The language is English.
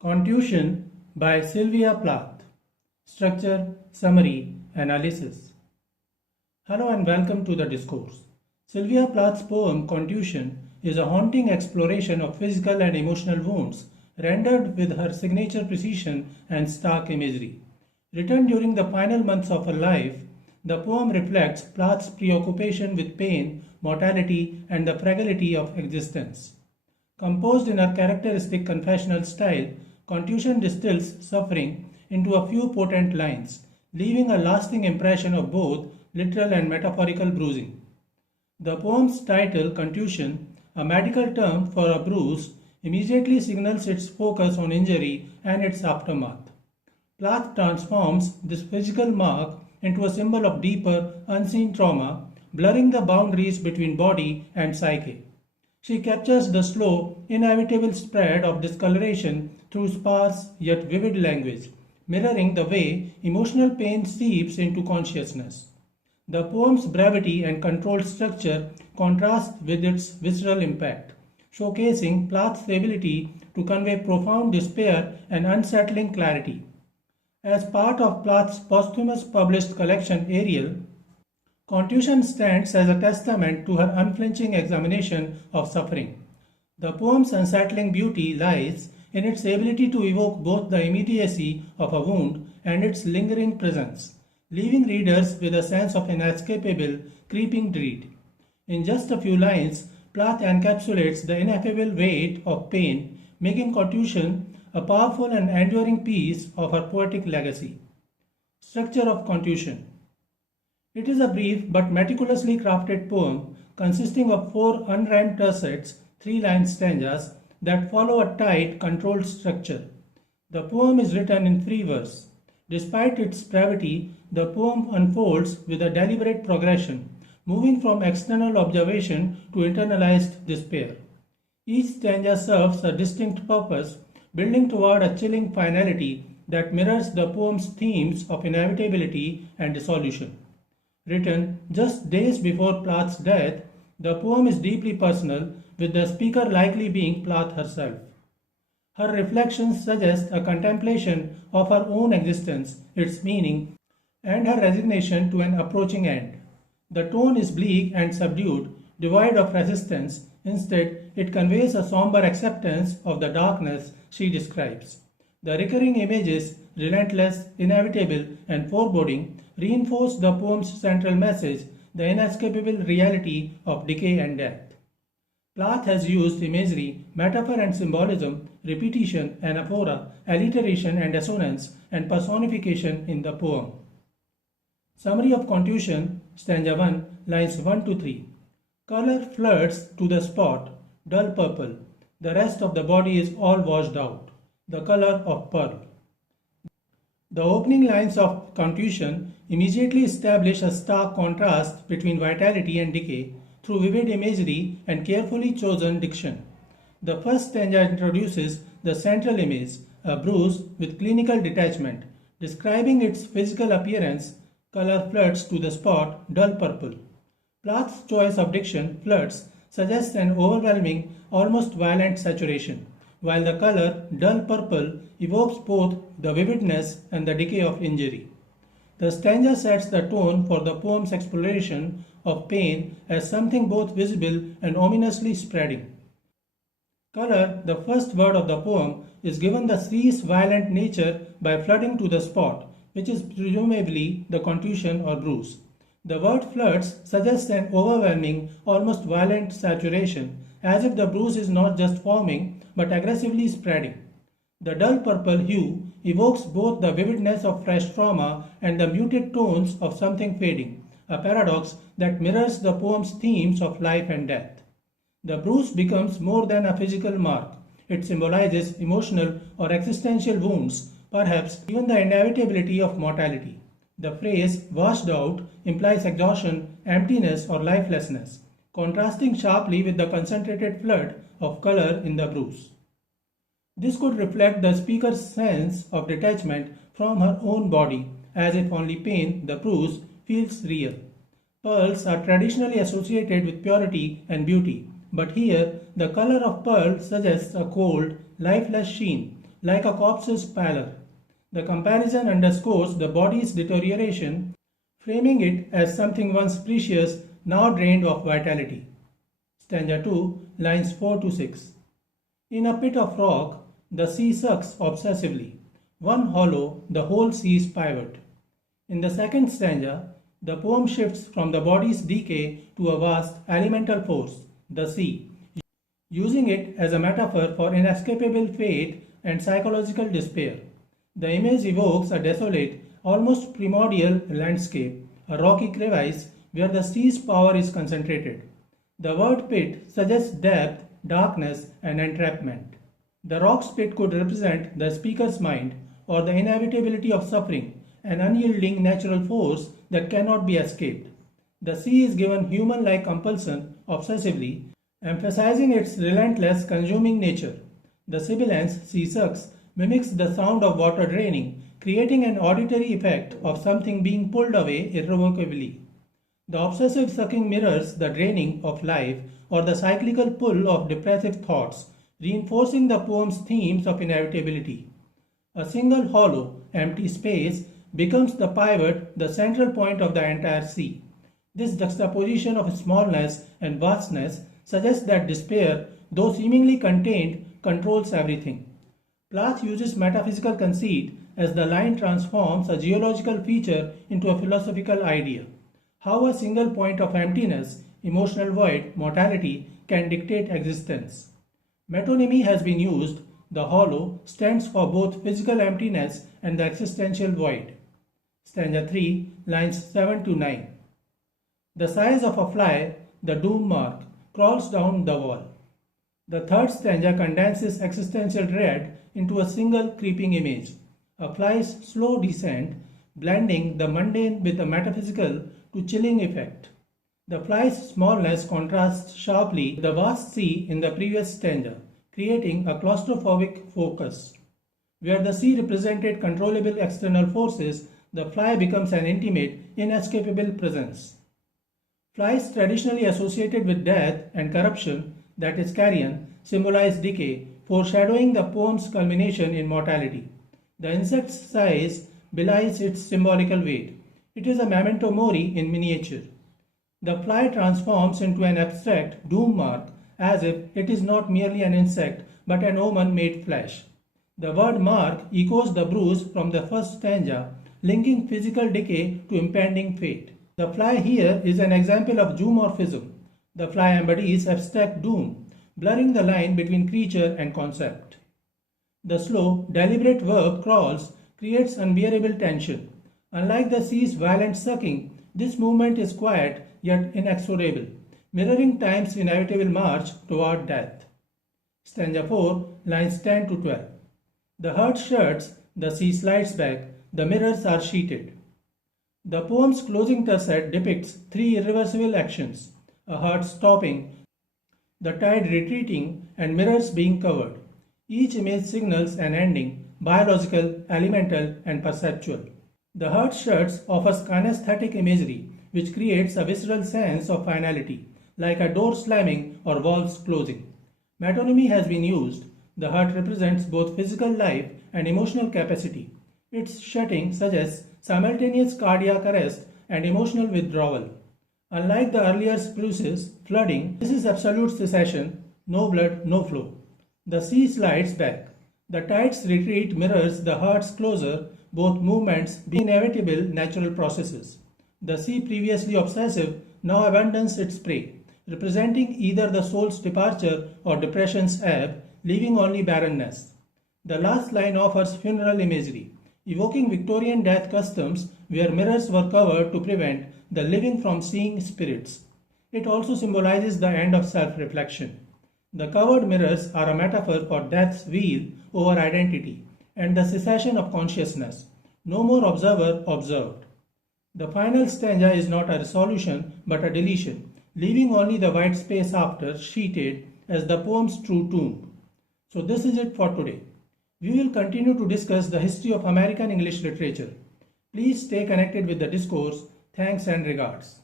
Contusion by Sylvia Plath. Structure, Summary, Analysis. Hello and welcome to the discourse. Sylvia Plath's poem Contusion is a haunting exploration of physical and emotional wounds, rendered with her signature precision and stark imagery. Written during the final months of her life, the poem reflects Plath's preoccupation with pain, mortality, and the fragility of existence. Composed in her characteristic confessional style, Contusion distills suffering into a few potent lines, leaving a lasting impression of both literal and metaphorical bruising. The poem's title, Contusion, a medical term for a bruise, immediately signals its focus on injury and its aftermath. Plath transforms this physical mark into a symbol of deeper, unseen trauma, blurring the boundaries between body and psyche. She captures the slow, inevitable spread of discoloration through sparse yet vivid language, mirroring the way emotional pain seeps into consciousness. The poem's brevity and controlled structure contrast with its visceral impact, showcasing Plath's ability to convey profound despair and unsettling clarity. As part of Plath's posthumous published collection Ariel, Contusion stands as a testament to her unflinching examination of suffering. The poem's unsettling beauty lies in its ability to evoke both the immediacy of a wound and its lingering presence, leaving readers with a sense of inescapable, creeping dread. In just a few lines, Plath encapsulates the ineffable weight of pain, making Contusion a powerful and enduring piece of her poetic legacy. Structure of Contusion. It is a brief but meticulously crafted poem consisting of four unrhymed tercets, three-line stanzas that follow a tight, controlled structure. The poem is written in free verse. Despite its brevity, the poem unfolds with a deliberate progression, moving from external observation to internalized despair. Each stanza serves a distinct purpose, building toward a chilling finality that mirrors the poem's themes of inevitability and dissolution. Written just days before Plath's death, the poem is deeply personal, with the speaker likely being Plath herself. Her reflections suggest a contemplation of her own existence, its meaning, and her resignation to an approaching end. The tone is bleak and subdued, devoid of resistance. Instead, it conveys a somber acceptance of the darkness she describes. The recurring images, relentless, inevitable, and foreboding, reinforce the poem's central message, the inescapable reality of decay and death. Plath has used imagery, metaphor and symbolism, repetition, anaphora, alliteration and assonance, and personification in the poem. Summary of Contusion, stanza 1, lines 1 to 3. Color flirts to the spot, dull purple. The rest of the body is all washed out, the color of pearl. The opening lines of Contusion immediately establish a stark contrast between vitality and decay through vivid imagery and carefully chosen diction. The first stanza introduces the central image, a bruise with clinical detachment, describing its physical appearance. Color flirts to the spot, dull purple. Plath's choice of diction, flirts, suggests an overwhelming, almost violent saturation, while the color, dull purple, evokes both the vividness and the decay of injury. The stanza sets the tone for the poem's exploration of pain as something both visible and ominously spreading. Color, the first word of the poem, is given the cease violent nature by flooding to the spot, which is presumably the contusion or bruise. The word flirts suggests an overwhelming, almost violent saturation, as if the bruise is not just forming but aggressively spreading. The dull purple hue evokes both the vividness of fresh trauma and the muted tones of something fading, a paradox that mirrors the poem's themes of life and death. The bruise becomes more than a physical mark. It symbolizes emotional or existential wounds, perhaps even the inevitability of mortality. The phrase washed out implies exhaustion, emptiness, or lifelessness, contrasting sharply with the concentrated flood of color in the bruise. This could reflect the speaker's sense of detachment from her own body, as if only pain, the bruise, feels real. Pearls are traditionally associated with purity and beauty, but here the color of pearl suggests a cold, lifeless sheen, like a corpse's pallor. The comparison underscores the body's deterioration, framing it as something once precious, now drained of vitality. Stanza 2, lines 4 to 6. In a pit of rock, the sea sucks obsessively. One hollow, the whole sea's pivot. In the second stanza, the poem shifts from the body's decay to a vast elemental force, the sea, using it as a metaphor for inescapable fate and psychological despair. The image evokes a desolate, almost primordial landscape, a rocky crevice where the sea's power is concentrated. The word pit suggests depth, darkness, and entrapment. The rock's pit could represent the speaker's mind or the inevitability of suffering, an unyielding natural force that cannot be escaped. The sea is given human-like compulsion obsessively, emphasizing its relentless consuming nature. The sibilance sea sucks mimics the sound of water draining, creating an auditory effect of something being pulled away irrevocably. The obsessive sucking mirrors the draining of life or the cyclical pull of depressive thoughts, reinforcing the poem's themes of inevitability. A single hollow, empty space becomes the pivot, the central point of the entire sea. This juxtaposition of smallness and vastness suggests that despair, though seemingly contained, controls everything. Plath uses metaphysical conceit as the line transforms a geological feature into a philosophical idea. How a single point of emptiness, emotional void, mortality can dictate existence. Metonymy has been used. The hollow stands for both physical emptiness and the existential void. Stanza 3, lines 7 to 9. The size of a fly, the doom mark, crawls down the wall. The third stanza condenses existential dread into a single creeping image, a fly's slow descent, blending the mundane with the metaphysical to chilling effect. The fly's smallness contrasts sharply with the vast sea in the previous stanza, creating a claustrophobic focus. Where the sea represented controllable external forces, the fly becomes an intimate, inescapable presence. Flies traditionally associated with death and corruption, that is carrion, symbolize decay, foreshadowing the poem's culmination in mortality. The insect's size belies its symbolical weight. It is a memento mori in miniature. The fly transforms into an abstract doom mark as if it is not merely an insect but an omen made flesh. The word mark echoes the bruise from the first stanza, linking physical decay to impending fate. The fly here is an example of zoomorphism. The fly embodies abstract doom, blurring the line between creature and concept. The slow, deliberate verb crawls creates unbearable tension. Unlike the sea's violent sucking, this movement is quiet yet inexorable, mirroring time's inevitable march toward death. Stanza 4, lines 10 to 12. The heart shuts, the sea slides back, the mirrors are sheeted. The poem's closing tercet depicts three irreversible actions: a heart stopping, the tide retreating, and mirrors being covered. Each image signals an ending, biological, elemental, and perceptual. The heart shuts offers kinesthetic imagery, which creates a visceral sense of finality, like a door slamming or valves closing. Metonymy has been used. The heart represents both physical life and emotional capacity. Its shutting suggests simultaneous cardiac arrest and emotional withdrawal. Unlike the earlier bruises, flooding, this is absolute cessation, no blood, no flow. The sea slides back. The tide's retreat mirrors the heart's closure, both movements being inevitable natural processes. The sea, previously obsessive, now abandons its prey, representing either the soul's departure or depression's ebb, leaving only barrenness. The last line offers funeral imagery, evoking Victorian death customs where mirrors were covered to prevent the living from seeing spirits. It also symbolizes the end of self-reflection. The covered mirrors are a metaphor for death's wheel over identity and the cessation of consciousness. No more observer observed. The final stanza is not a resolution but a deletion, leaving only the white space after sheeted as the poem's true tomb. So this is it for today. We will continue to discuss the history of American English literature. Please stay connected with the discourse. Thanks and regards.